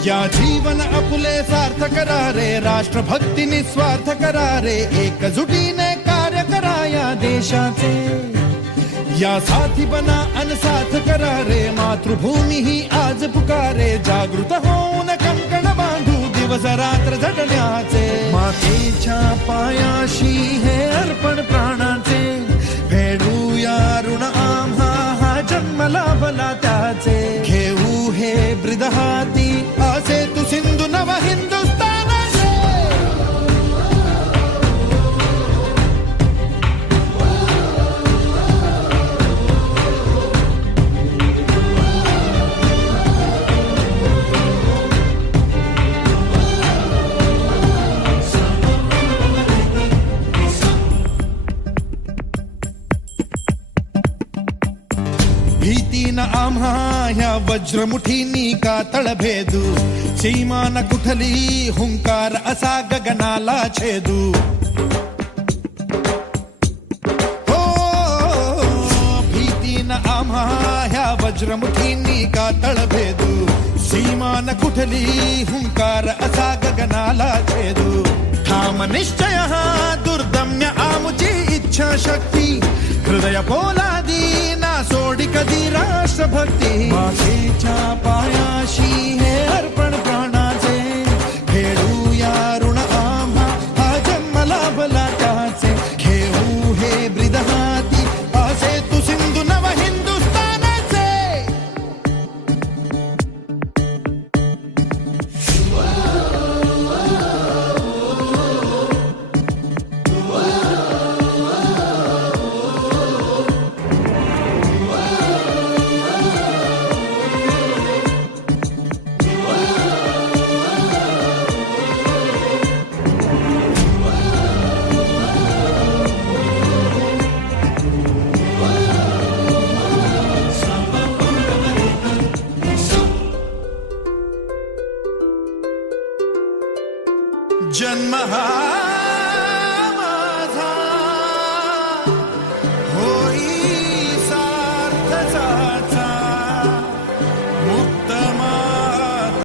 या जीवन आपुले सार्थ करा रे, राष्ट्रभक्ती निस्वार्थ करा रे, एकजुटीने कार्य करा या देशाचे. या साथी बना अनसाथ करा रे, मातृभूमी ही आज पुकारे. जागृत होऊन कंकण बांधू दिवस रात्र झटण्याचे. मातेच्या पायाशी हे अर्पण प्राणाचे, फेडूया ऋण आम्हा हा जन्म लाभला त्याचे. घेऊ हे ब्रिद हाती असे तू सिंधू नव हिंदुस्थानाचे. भीती न आम्हा ह्या वज्रमुठीनी का तळभेदू. सीमा न कुठली हुंकार असा गगनाला छेदू. हो भीती न आम्हा ह्या वज्रमुठीनी का तळभेदू. सीमा न कुठली हुंकार असा गगनाला छेदू. ठाम निश्चय हा दुर्दम्य आमुची इच्छा शक्ती. हृदय पोलादी ना सोडी कधी राष्ट्रभक्ती. मातेच्या पायाशी हे अर्पण प्राणाचे, फेडूया ऋण आम्हा हा जन्म लाभला त्याचे. घेऊ हे ब्रिद हाती असे तू सिंधू नव हिंदुस्थानाचे. जन्म हा